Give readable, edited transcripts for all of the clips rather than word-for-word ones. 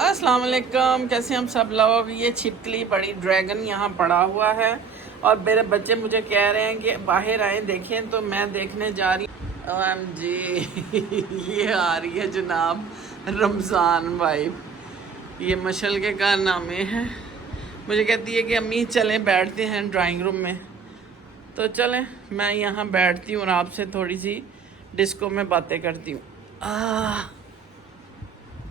अस्सलाम वालेकुम, कैसे हम सब लोग। ये छिपकली बड़ी ड्रैगन यहाँ पड़ा हुआ है और मेरे बच्चे मुझे कह रहे हैं कि बाहर आए देखें, तो मैं देखने जा रही हूँ। OMG ये आ रही है जनाब रमज़ान वाइफ। ये मशल के कारनामे हैं। मुझे कहती है कि अम्मी चलें बैठते हैं ड्राइंग रूम में, तो चलें मैं यहाँ बैठती हूँ और आपसे थोड़ी सी डिस्को में बातें करती हूँ।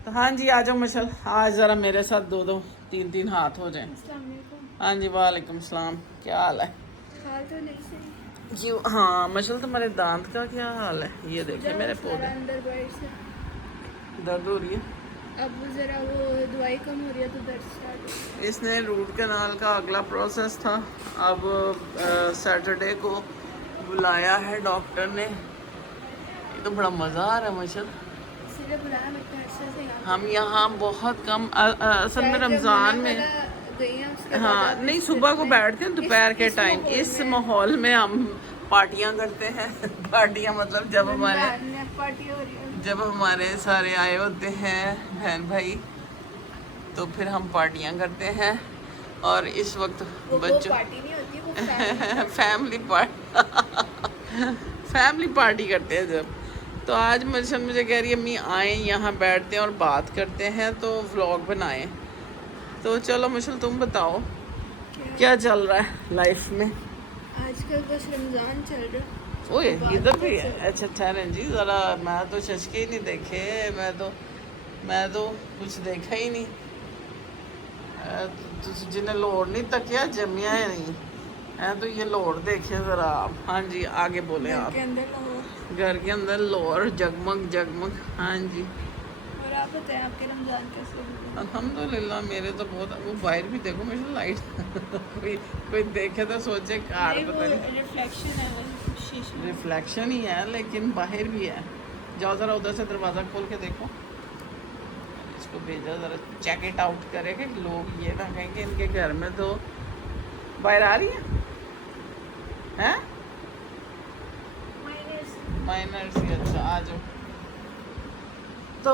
तो हाँ जी आ जाओ मशल, आज ज़रा मेरे साथ दो दो तीन तीन हाथ हो जाएं। अस्सलाम वालेकुम। हाँ जी वालेकुम सलाम, क्या हाल है? हाल तो नहीं सही। क्यों? हाँ मशल तुम्हारे दांत का क्या हाल है? ये देखिए मेरे पौधे अंदर बाहर से दर्द हो रही है। अब ज़रा वो दवाई कम हो रही है तो दर्द स्टार्ट हो गया। इसने रूट कैनाल का अगला प्रोसेस था। अब सैटरडे को बुलाया है डॉक्टर ने। ये तो बड़ा मज़ा आ रहा है मशल। इसीलिए बुलाया मैं घर से यहाँ हम यहाँ बहुत कम असल में रमज़ान में गई हैं उसके बाद हाँ आप नहीं इस सुबह को में- बैठते हैं दोपहर के इस टाइम। माहौल इस में माहौल में हम पार्टियां करते हैं पार्टियां मतलब जब पार्टी हो रही है। जब हमारे सारे आए होते हैं बहन भाई, तो फिर हम पार्टियां करते हैं। और इस वक्त वो बच्चों पार्टी नहीं होती, वो family family party family party करते हैं जब। तो आज मुझे कह रही है अम्मी आए यहाँ बैठते हैं और बात करते हैं, तो व्लॉग बनाएं। तो चलो मुशल तुम बताओ क्या चल रहा है लाइफ में? आजकल बस रमज़ान चल रहा। ओए बात इधर भी तो है? चल- अच्छा ठहरें जी ज़रा, मैं तो शशके ही नहीं देखे। मैं तो कुछ देखा ही नहीं। जिन्हें लोड़ नहीं तकिया जमिया है नहीं है, तो ये लोड़ देखे ज़रा आप। हाँ जी आगे बोले घर आप। के अंदर का हो। घर के अंदर लोर जगमग जगमग। हाँ जी और आप बताएं आपके रमज़ान कैसे हुए? अल्हम्दुलिल्लाह मेरे तो बहुत। वो बाहर भी देखो मुझे लाइट कोई देखे तो सोचे कार नहीं, वो पता नहीं रिफ्लेक्शन है, वो शीशे में। रिफ्लेक्शन ही है, लेकिन बाहर भी है। जाओ ज़रा उधर से दरवाज़ा खोल के देखो। इसको भेजा ज़रा चेक इट आउट करे कि लोग ये ना कहें कि इनके घर में तो बाहर आ रही है हैं माइनर्स ही। अच्छा आ जाओ, तो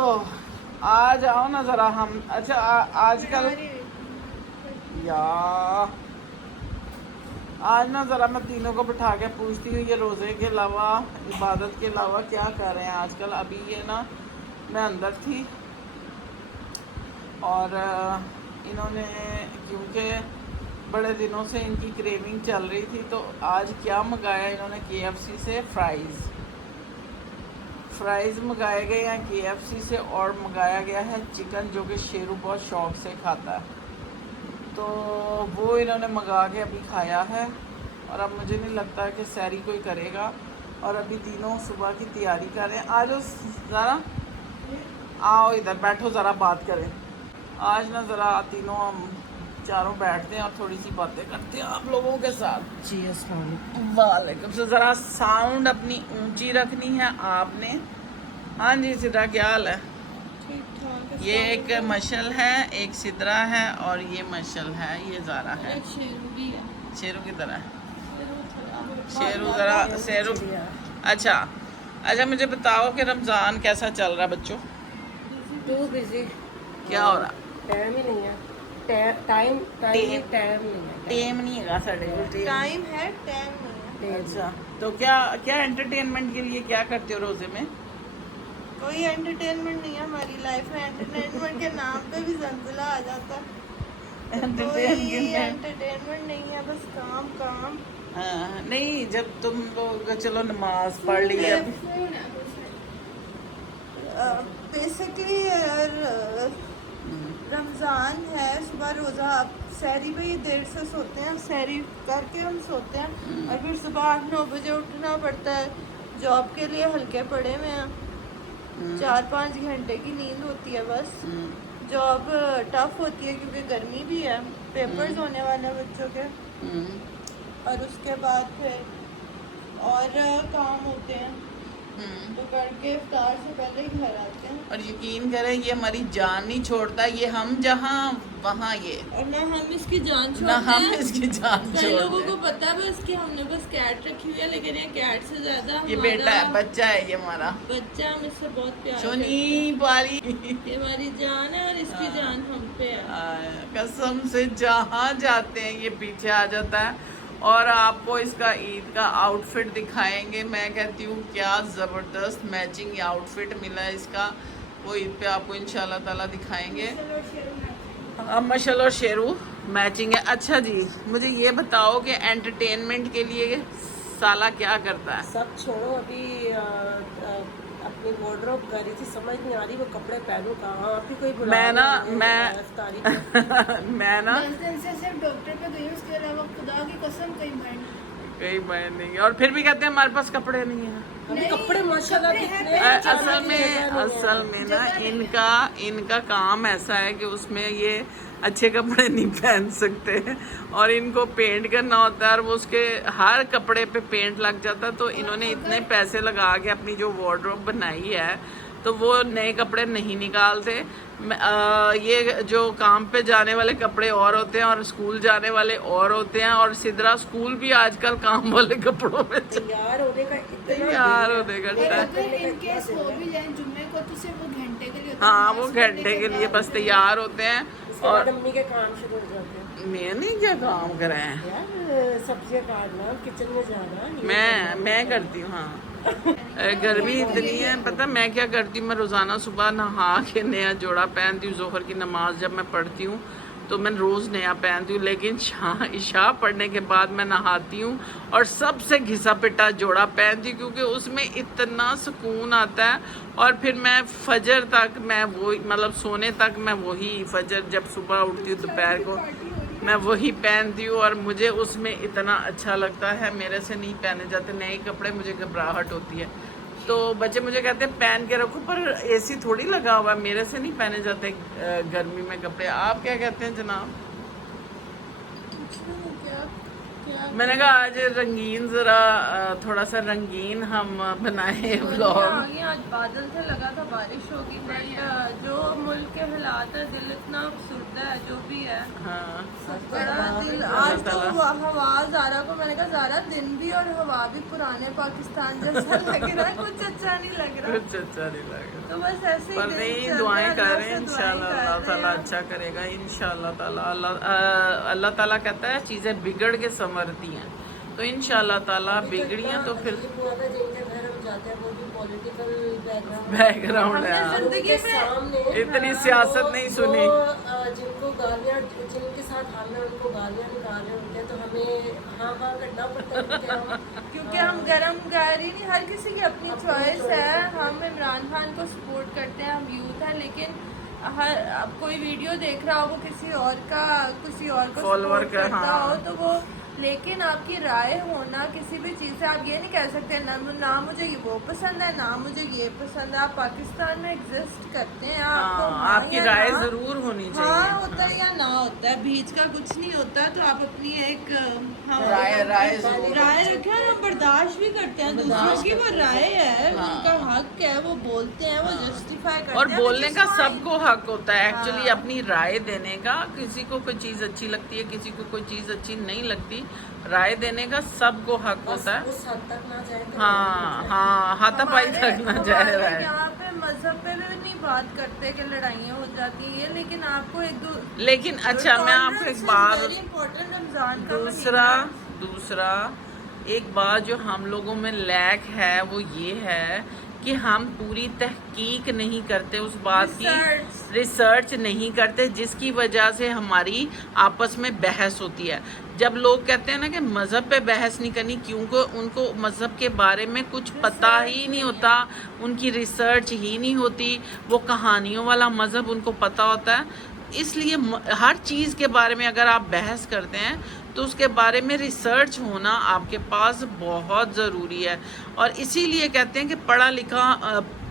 आ जाओ ना ज़रा हम। अच्छा आजकल या आज ना ज़रा मैं तीनों को बिठा के पूछती हूँ ये रोज़े के अलावा इबादत के अलावा क्या कर रहे हैं आजकल। अभी ये ना मैं अंदर थी और इन्होंने क्योंकि बड़े दिनों से इनकी क्रेविंग चल रही थी, तो आज क्या मंगाया इन्होंने KFC से फ्राइज़ मंगाए गए हैं KFC से, और मंगाया गया है चिकन जो कि शेरू बहुत शौक़ से खाता है। तो वो इन्होंने मंगा के अभी खाया है और अब मुझे नहीं लगता कि सैरी कोई करेगा। और अभी तीनों सुबह की तैयारी कर रहे हैं। आ जाओ ज़रा, आओ इधर बैठो ज़रा बात करें। आज ना ज़रा तीनों हम चारों बैठते हैं और थोड़ी सी बातें करते हैं आप लोगों के साथ। जी अस्सलाम वालेकुम। से ज़रा साउंड अपनी ऊंची रखनी है आपने। हाँ जी सिद्रा क्या हाल है? ये एक मशल है, एक सिद्रा है और ये मशल है, ये ज़ारा है। शेरू की तरह शेरू ज़रा शेरू। अच्छा मुझे बताओ कि रमज़ान कैसा चल रहा है बच्चों? Too busy. क्या हो रहा? टाइम ही नहीं है। टाइम टेम नहीं है साढ़े टाइम है, टाइम नहीं है। अच्छा तो क्या एंटरटेनमेंट के लिए क्या करते हो रोज़े में? कोई एंटरटेनमेंट नहीं है हमारी लाइफ में। एंटरटेनमेंट के नाम पे भी जंजिला आ जाता है। कोई एंटरटेनमेंट नहीं है, बस काम काम। हाँ, नहीं जब तुम लोग चलो नमाज पढ़ ली अब। बेसिकली रमज़ान है, सुबह रोज़ा, आप सहरी भी देर से सोते हैं, सहरी करके हम सोते हैं और फिर सुबह 8-9 बजे उठना पड़ता है। जॉब के लिए हल्के पड़े हुए हैं, 4-5 घंटे की नींद होती है बस। जॉब टफ होती है क्योंकि गर्मी भी है, पेपर्स होने वाले हैं बच्चों के, और उसके बाद फिर और काम होते हैं। तो करके इफ्तार से पहले ही घर आते हैं। और यकीन करें ये हमारी जान नहीं छोड़ता, ये हम जहाँ वहाँ ये, और ना हम इसकी जान ना छोड़ते हम हैं। इसकी जान कई लोगों छोड़ते को हैं। पता है बस कि हमने बस कैट रखी हुई है, लेकिन ये कैट से ज्यादा ये बेटा है, बच्चा है ये हमारा, बच्चा हम इससे बहुत प्यार करते चुनी पाली। हैं। ये हमारी जान है और इसकी जान हम पे है। कसम से जहाँ जाते हैं ये पीछे आ जाता है। और आपको इसका ईद का आउटफिट दिखाएंगे। मैं कहती हूँ क्या ज़बरदस्त मैचिंग आउटफिट मिला है इसका, वो ईद पे आपको इंशाल्लाह ताला दिखाएंगे। अब मशल और शेरू मैचिंग है। अच्छा जी, मुझे ये बताओ कि एंटरटेनमेंट के लिए साला क्या करता है? सब छोड़ो, अभी अपनी वार्डरोब कर रही थी, समझ नहीं आ रही वो कपड़े पहनूं कहाँ। आप ही कोई बुला मैं ना रहे हैं मैं इफ्तारी पे। मैं ना 10 दिन से सिर्फ डॉक्टर पे गई हूँ, उसके अलावा खुदा की कसम कहीं बाहर नहीं। कई बहन नहीं, और फिर भी कहते हैं हमारे पास कपड़े नहीं हैं। अभी नहीं, कपड़े माशाल्लाह कपड़े हैं, कितने पहन हैं, असल में ना जगह नहीं है। इनका काम ऐसा है कि उसमें ये अच्छे कपड़े नहीं पहन सकते और इनको पेंट करना होता है, और वो उसके हर कपड़े पे पेंट लग जाता है। तो इन्होंने इतने पैसे लगा के अपनी जो वार्डरोब बनाई है, तो वो नए कपड़े नहीं निकालते। ये जो काम पे जाने वाले कपड़े और होते हैं और स्कूल जाने वाले और होते हैं, और सिदरा स्कूल भी आजकल काम वाले कपड़ों में तैयार होने का इतना तैयार होने का और टाइम। अगर इन केस हो भी जाए जुम्मे को तो सिर्फ वो घंटे के लिए होता है। हाँ, वो नमाज पढ़ने घंटे के लिए बाद बस तैयार होते हैं। उसके बाद और अम्मी के काम शुरू हो जाते हैं। मैंने क्या काम करा है? यार सब्जियां काटना, किचन में जाना, ये मैं करती हूँ। हाँ, गर्मी इतनी है, पता मैं क्या करती हूँ? मैं रोज़ाना सुबह नहा के नया जोड़ा पहनती हूँ। जोहर की नमाज जब मैं पढ़ती हूँ तो मैं रोज़ नया पहनती हूँ, लेकिन इशा पढ़ने के बाद मैं नहाती हूँ और सबसे घिसा पिटा जोड़ा पहनती हूँ, क्योंकि उसमें इतना सुकून आता है। और फिर मैं फजर तक मैं वो मतलब सोने तक मैं वही, फजर जब सुबह उठती हूँ दोपहर को मैं वही पहनती हूँ, और मुझे उसमें इतना अच्छा लगता है। मेरे से नहीं पहने जाते नए कपड़े, मुझे घबराहट होती है। तो बच्चे मुझे कहते हैं पहन के रखो, पर एसी थोड़ी लगा हुआ है, मेरे से नहीं पहने जाते गर्मी में कपड़े। आप क्या कहते हैं जनाब? क्या मैंने कहा आज रंगीन ज़रा थोड़ा सा रंगीन हम बनाए व्लॉग। आज बादल से लगा था बारिश होगी, बट जो मुल्क के हालात है, दिल इतना अफसरदा है जो भी है। हाँ, बड़ा दिल आज तो हवा ज़ारा को मैंने कहा ज़ारा दिन भी और हवा भी पुराने पाकिस्तान जैसा लग रहा है, कुछ अच्छा नहीं लग रहा। कुछ अच्छा नहीं लगा, तो बस ऐसे ही पर दिन नहीं, चल दुआएं रहा है, कर अल्लाह रहे हैं से इंशाल्लाह दुआएं अल्लाह कर ताला रहे हैं। अच्छा करेगा इंशाल्लाह ताला। अल्लाह ताला कहता है चीज़ें बिगड़ के संवरती हैं, तो इंशाल्लाह ताला बिगड़ियाँ तो फिर जिनके घर हम जाते हैं वो भी पॉलिटिकल बैकग्राउंड है। हमने हाँ। जिंदगी में सामने इतनी सियासत नहीं सुनी। जिनको गालियाँ, जिनके साथ हम उनको गालियाँ निकाल रहे होते हैं, तो हमें हाँ हाँ करना पड़ता है, क्योंकि हम गरम गारी नहीं, हर किसी की अपनी चॉइस है। हम इमरान खान को सपोर्ट करते हैं, हम यूथ है, लेकिन हर अब कोई वीडियो देख रहा हो वो किसी और को Follower सपोर्ट का, करता हाँ। हो तो वो, लेकिन आपकी राय होना किसी भी चीज़ से, आप ये नहीं कह सकते ना मुझे ये वो पसंद है ना मुझे ये पसंद है। आप पाकिस्तान में एग्जिस्ट करते हैं, आपको हाँ, हाँ आपकी या राय ना, जरूर होनी हाँ चाहिए। होता है या ना होता है, बीच का कुछ नहीं होता। तो आप अपनी एक राय जरूर राय रखें, और हम बर्दाश्त भी करते हैं दूसरों की, वो राय है, उनका हक है, वो बोलते हैं, वो जस्टिफाई करते हैं। और बोलने which का is fine। सबको हक होता है एक्चुअली हाँ। अपनी राय देने का। किसी को कोई चीज़ अच्छी लगती है, किसी को कोई चीज़ अच्छी नहीं लगती, राय देने का सबको हक होता है। उस हद तक ना जाए तो हाँ हाँ, हाथापाई तक ना जाए हमारे राय। यहाँ पे मजहब पे भी नहीं बात करते कि लड़ाइयाँ हो जाती है, लेकिन आपको लेकिन अच्छा मैं आपको एक बात, वेरी इंपॉर्टेंट, रमजान का दूसरा एक बात जो हम लोगों में लैक है वो ये है कि हम पूरी तहकीक नहीं करते उस बात की, रिसर्च नहीं करते, जिसकी वजह से हमारी आपस में बहस होती है। जब लोग कहते हैं ना कि मज़हब पे बहस नहीं करनी, क्योंकि उनको मज़हब के बारे में कुछ पता ही नहीं होता, उनकी रिसर्च ही नहीं होती, वो कहानियों वाला मज़हब उनको पता होता है। इसलिए हर चीज़ के बारे में अगर आप बहस करते हैं तो उसके बारे में रिसर्च होना आपके पास बहुत ज़रूरी है। और इसीलिए कहते हैं कि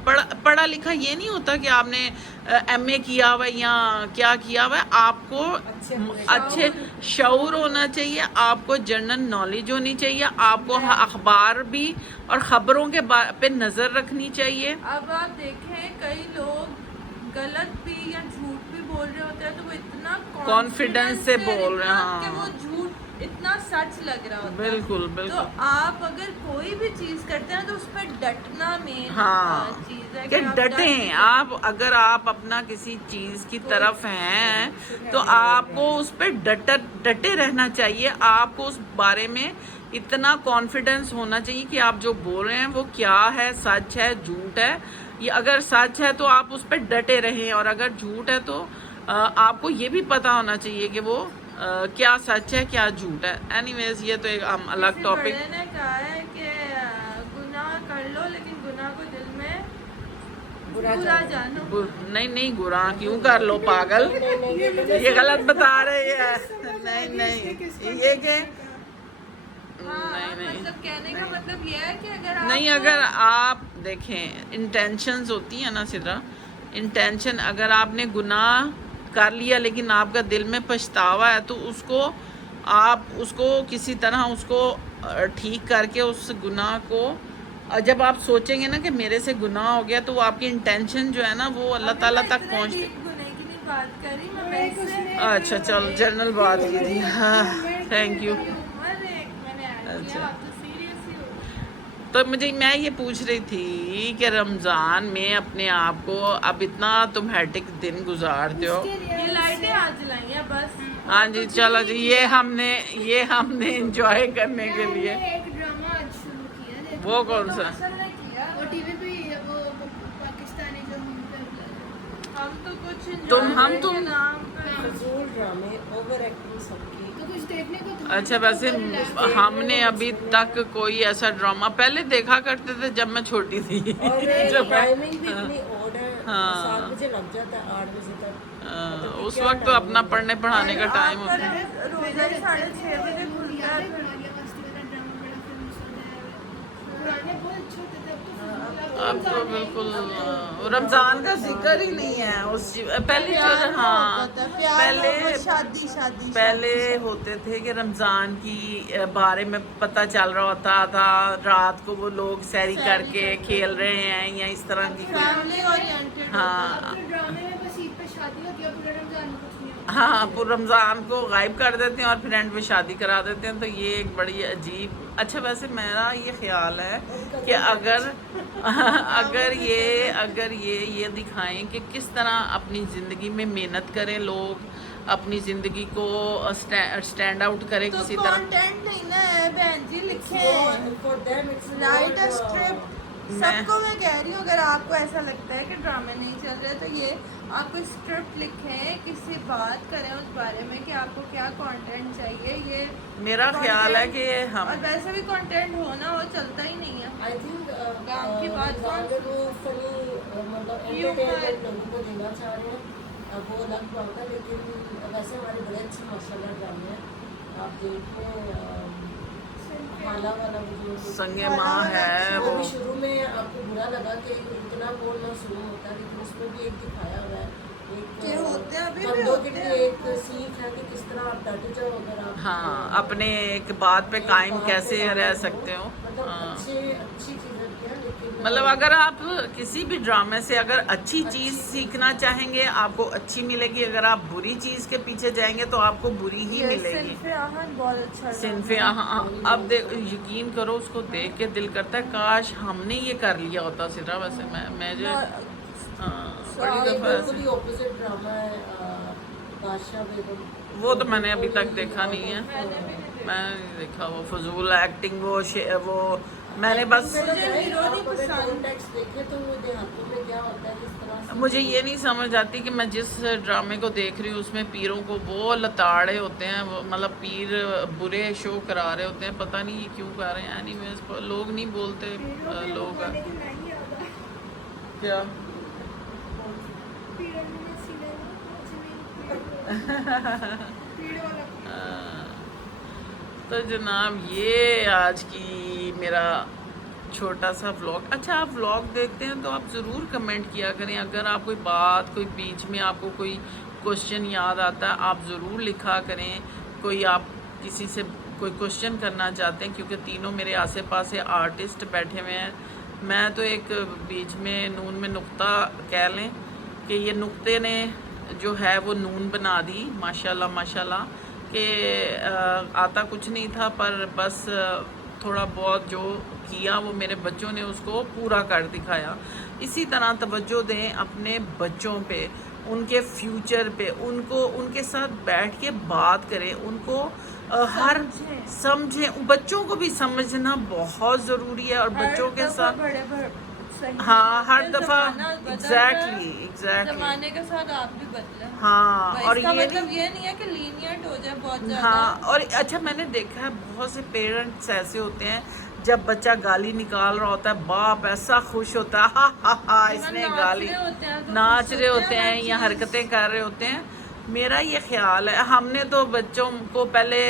पढ़ा लिखा ये नहीं होता कि आपने एमए किया हुआ है या क्या किया हुआ है। आपको अच्छे शऊर होना चाहिए, आपको जनरल नॉलेज होनी चाहिए, आपको अखबार भी और ख़बरों के पे नज़र रखनी चाहिए। अब आप देखें कई लोग गलत भी या झूठ भी बोल रहे होते हैं तो वो इतना कॉन्फिडेंस से बोल रहे हैं, कि वो झूठ इतना सच लग रहा होता है। बिल्कुल तो बिल्कुल। आप अगर कोई भी चीज करते हैं तो उस पर डटना मेन हाँ, चीज है कि आप डटें आप। अगर आप अपना किसी चीज़ की तरफ हैं तो आपको उस पर डटे रहना चाहिए। आपको उस बारे में इतना कॉन्फिडेंस होना चाहिए कि आप जो बोल रहे हैं वो क्या है, सच है झूठ है। ये अगर सच है तो आप उस पर डटे रहें, और अगर झूठ है तो आपको ये भी पता होना चाहिए कि वो क्या सच है क्या झूठ है। एनीवेज ये तो एक अलग किसी टॉपिक। बड़े ने कहा है कि गुनाह कर लो लेकिन गुनाह को दिल में बुरा जानो। नहीं गुनाह क्यों कर लो पागल, ये गलत बता रहे हैं। नहीं ये के हाँ, नहीं मतलब कहने का मतलब ये है कि अगर नहीं, अगर आप देखें इंटेंशंस होती है ना सिद्रा, इंटेंशन अगर आपने गुनाह कर लिया लेकिन आपका दिल में पछतावा है तो आप उसको किसी तरह उसको ठीक करके उस गुनाह को जब आप सोचेंगे ना कि मेरे से गुनाह हो गया तो वो आपकी इंटेंशन जो है ना वो अल्लाह ताला तक पहुँच। बात करी मैं वैसे अच्छा चल जनरल बात कीजिए। हाँ थैंक यू। अच्छा तो मैं ये पूछ रही थी कि रमज़ान में अपने आप को अब इतना तुम हैटिक दिन गुजारते हो। ये लाइटें आज जलाई हैं बस। हाँ जी चलो जी, ये हमने एंजॉय करने के लिए। एक ड्रामा आज शुरू किया देखो। वो कौन सा? वो टीवी पे ही है, वो पाकिस्तानी जो हम तो कुछ तुम enjoyment तुम के नाम पे फजूल ड्रामे, ओवर एक्टिंग सबकी। तो कुछ देखने को तो अच्छा वैसे हमने अभी तक कोई ऐसा ड्रामा पहले देखा करते थे जब मैं छोटी थी। और जब मैं टाइमिंग भी इतनी ओड है, हाँ। 7 बजे लग जाता है 8 बजे तक। उस वक्त तो अपना पढ़ने पढ़ाने का टाइम होता है। रोजा ही 6:30 बजे खुलता है। मारिया मस्ती वाला ड्रामा बड़ा फेमस होता है। पुराने बहुत अच्छे होते थे, अब तो बिल्कुल रमजान का जिक्र ही नहीं है उस पहले जो हाँ पहले होते थे कि रमजान की बारे में पता चल रहा होता था। रात को वो लोग सैरी करके खेल रहे हैं या इस तरह की फैमिली ओरिएंटेड हाँ तो ड्रामे में बस ईद पे शादी होती है, पूरा रमजान में कुछ नहीं होता। हाँ पूरा रमज़ान को गायब कर देते हैं और फिर एंड में शादी करा देते हैं। तो ये एक बड़ी अजीब। अच्छा वैसे मेरा ये ख्याल है कि अगर ये दिखाएं कि किस तरह अपनी ज़िंदगी में मेहनत करें लोग, अपनी ज़िंदगी को स्टैंड आउट करें तो किसी तरह। कंटेंट नहीं ना है बहन जी, लिखे For them it's right more, script. सबको मैं कह रही हूँ अगर आपको ऐसा लगता है कि ड्रामे नहीं चल रहे तो ये आपको स्क्रिप्ट लिखें, किसी बात करें उस बारे में कि आपको क्या कंटेंट चाहिए। ये मेरा ख्याल है कि हम और वैसे भी कंटेंट हो ना वो चलता ही नहीं है। I think काम की बात रमजान में वो फनी मतलब एंटरटेनमेंट लोगों को देना चाह रहे हैं, वो अलग बात है। लेकिन वैसे हमारे बड़े अच्छे माशाल्लाह ड्रामे हैं। आप देखें हाला वाला जो संगे माँ है वो वो भी शुरू में आपको बुरा लगा कि इतना बोलना शुरू होता है, लेकिन उसमें भी एक दिखाया हुआ है कि होते हैं, अभी भी बंदों के होते लिए हैं। एक सीख है कि किस तरह आप डट जाओ अगर आप हाँ अपने एक बात पे कायम कैसे रह सकते हो। मतलब हाँ अच्छी चीज़ें किया, लेकिन मतलब अगर आप किसी भी ड्रामे से अगर अच्छी चीज़ सीखना चाहेंगे आपको अच्छी मिलेगी। अगर आप बुरी चीज़ के पीछे जाएंगे तो आपको बुरी ही मिलेगी। सिनफे आहन बहुत अच्छा सिनफे अब यकीन करो उसको देख के दिल करता है काश हमने ये कर लिया होता सिरा। वैसे मैं जो बड़ी एक दफा बिल्कुल ही ऑपोजिट ड्रामा है बादशाह बेगम। वो तो मैंने अभी तक देखा नहीं है। मैंने नहीं देखा वो फजूल एक्टिंग वो मैंने बस कॉन्टेक्स्ट देखे तो वो देहातों में क्या होता है, किस तरह से मुझे ये नहीं समझ आती कि मैं जिस ड्रामे को देख रही हूँ उसमें पीरों को वो लताड़े होते हैं, वो मतलब पीर बुरे शो करा रहे होते हैं। पता नहीं ये क्यों कर रहे हैं। एनीवेज लोग नहीं बोलते लोग क्या तो जनाब ये आज की मेरा छोटा सा व्लॉग। अच्छा, आप व्लॉग देखते हैं तो आप ज़रूर कमेंट किया करें। अगर आप कोई बात, कोई बीच में आपको कोई क्वेश्चन याद आता है, आप ज़रूर लिखा करें। कोई आप किसी से कोई क्वेश्चन करना चाहते हैं, क्योंकि तीनों मेरे आसे पास आर्टिस्ट बैठे हुए हैं। मैं तो एक बीच में नून में नुक्ता कह लें कि ये नुक्ते ने जो है वो नून बना दी, माशाल्लाह माशाल्लाह। कि आता कुछ नहीं था, पर बस थोड़ा बहुत जो किया वो मेरे बच्चों ने उसको पूरा कर दिखाया। इसी तरह तवज्जो दें अपने बच्चों पे, उनके फ्यूचर पे, उनको उनके साथ बैठ के बात करें, उनको हर समझें। बच्चों को भी समझना बहुत ज़रूरी है, और बच्चों के साथ हाँ हर दफ़ा एग्जैक्टली ज़माने के साथ आप भी बदले। हाँ, और इसका ये मतलब ये नहीं है कि लीनियंट हो जाए बहुत ज़्यादा। हाँ, और अच्छा मैंने देखा है बहुत से पेरेंट्स ऐसे होते हैं, जब बच्चा गाली निकाल रहा होता है बाप ऐसा खुश होता है, हा हा हा इसने गाली, नाच रहे होते हैं या हरकतें कर रहे होते हैं। मेरा ये ख्याल है, हमने तो बच्चों को पहले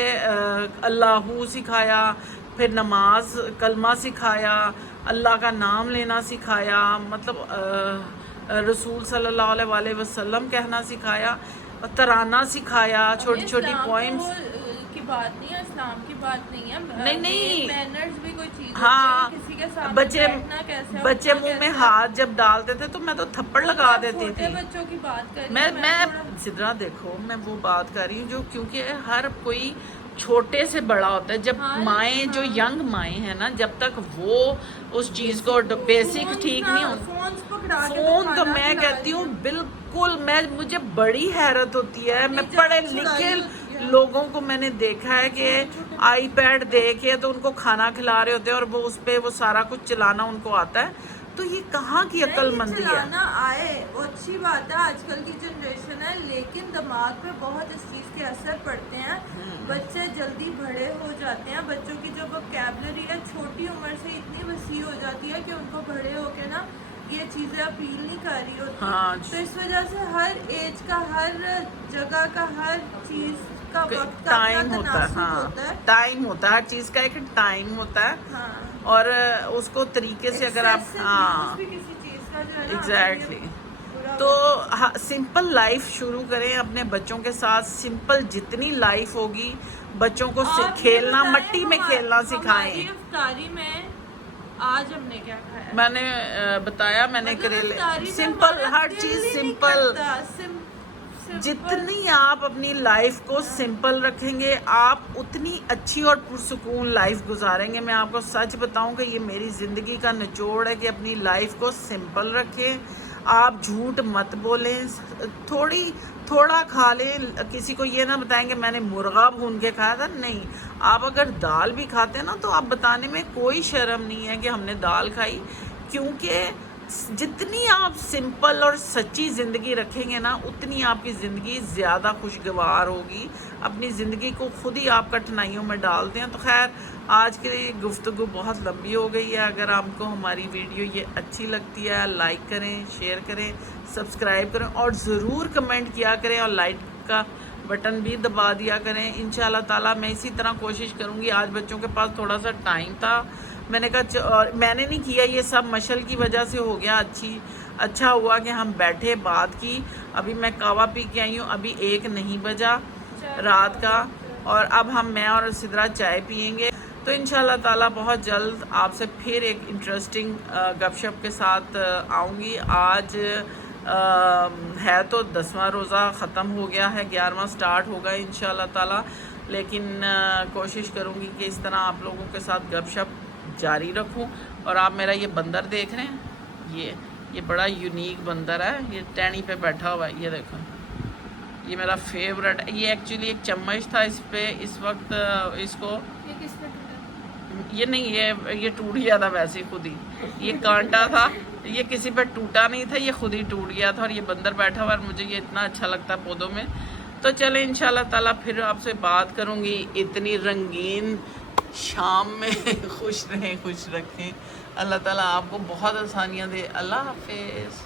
अल्लाहू सिखाया, फिर नमाज कलमा सिखाया, अल्लाह का नाम लेना सिखाया, मतलब रसूल सल्लल्लाहु अलैहि वसल्लम कहना सिखाया, तराना सिखाया, छोटी छोटी पॉइंट्स की बात नहीं है, इस्लाम की बात नहीं है। नहीं मैनर्स भी कोई चीज हाँ, होती है, किसी के सामने बच्चे बैठना कैसे है, बच्चे उठना मुंह में कैसे है। हाथ जब डालते थे तो मैं तो थप्पड़ लगा देती छोटे थी। बच्चों की बात कर रही मैं हूँ, मैं सिद्रा देखो, मैं वो बात कर रही हूँ जो, क्योंकि हर कोई छोटे से बड़ा होता है। जब माएँ जो यंग माएँ हैं ना, जब तक वो उस चीज़ को बेसिक ठीक नहीं हो, फोन तो मैं कहती हूँ बिल्कुल, मुझे बड़ी हैरत होती है। मैं पढ़े लिखे लोगों को मैंने देखा है कि आईपैड दे के तो उनको खाना खिला रहे होते हैं, और वो उस पे वो सारा कुछ चलाना उनको आता है। तो ये कहाँ की अक्लमंदी है? चलाना आए वो अच्छी बात है, आजकल की जनरेशन है, लेकिन दिमाग पे बहुत इस चीज़ के असर पड़ते हैं। बच्चे जल्दी बड़े हो जाते हैं, बच्चों की जो वोकैबुलरी है छोटी उम्र से इतनी वसी हो जाती है कि उनको बड़े होके ना ये चीज़ें अपील नहीं कर रही होती। हाँ। तो इस वजह से हर एज का, हर जगह का, हर चीज़ का वक्त का टाइम अपना होता है। तनासुब हाँ, होता है। टाइम होता है, हर चीज़ का एक टाइम होता है। हाँ। और उसको तरीके से अगर आप हाँ किसी चीज़ का जो है ना, एग्जैक्टली बुरा तो हाँ, सिंपल लाइफ शुरू करें अपने बच्चों के साथ। सिंपल जितनी लाइफ होगी, बच्चों को आप खेलना, ये बताएं, मट्टी में खेलना सिखाएं। हमारी इफ्तारी में आज हमने क्या खाया? मैंने बताया, मैंने मतलब करेले, इफ्तारी में सिंपल, हमारा हर दिल चीज़ ही नहीं सिंपल। करता, जितनी आप अपनी लाइफ को सिंपल रखेंगे, आप उतनी अच्छी और पुरसुकून लाइफ गुजारेंगे। मैं आपको सच बताऊं कि ये मेरी ज़िंदगी का निचोड़ है कि अपनी लाइफ को सिंपल रखें। आप झूठ मत बोलें, थोड़ा खा लें। किसी को ये ना बताएंगे मैंने मुर्गा भून के खाया था, नहीं। आप अगर दाल भी खाते हैं ना, तो आप बताने में कोई शर्म नहीं है कि हमने दाल खाई, क्योंकि जितनी आप सिंपल और सच्ची ज़िंदगी रखेंगे ना, उतनी आपकी ज़िंदगी ज़्यादा खुशगवार होगी। अपनी ज़िंदगी को खुद ही आप कठिनाइयों में डालते हैं। तो खैर, आज की गुफ्तगू बहुत लंबी हो गई है। अगर आपको हमारी वीडियो ये अच्छी लगती है, लाइक करें, शेयर करें, सब्सक्राइब करें, और ज़रूर कमेंट किया करें, और लाइक का बटन भी दबा दिया करें। इंशाल्लाह ताला मैं इसी तरह कोशिश करूँगी। आज बच्चों के पास थोड़ा सा टाइम था, मैंने कहा मैंने नहीं किया, ये सब मशल की वजह से हो गया। अच्छा हुआ कि हम बैठे, बात की। अभी मैं कावा पी के आई हूँ, अभी 1 नहीं बजा रात का, और अब मैं और सिद्रा चाय पियेंगे। तो इंशाल्लाह ताला बहुत जल्द आपसे फिर एक इंटरेस्टिंग गपशप के साथ आऊँगी। आज है तो 10वां रोज़ा ख़त्म हो गया है, 11वां स्टार्ट होगा इंशाल्लाह ताला। लेकिन कोशिश करूँगी कि इस तरह आप लोगों के साथ गपशप जारी रखूं। और आप मेरा ये बंदर देख रहे हैं, ये बड़ा यूनिक बंदर है, ये टहनी पे बैठा हुआ है, ये देखो, ये मेरा फेवरेट है। ये एक्चुअली एक चम्मच था इस पे, इस वक्त इसको ये किस पे टूटा? ये नहीं, ये टूट गया था वैसे ही खुद ही। ये कांटा था, ये किसी पे टूटा नहीं था, ये खुद ही टूट गया था। और ये बंदर बैठा हुआ, और मुझे ये इतना अच्छा लगता है पौधों में। तो चले इंशाल्लाह ताला फिर आपसे बात करूँगी। इतनी रंगीन शाम में खुश रहें, खुश रखें। अल्लाह ताला आपको बहुत आसानियाँ दे। अल्लाह हाफिज़।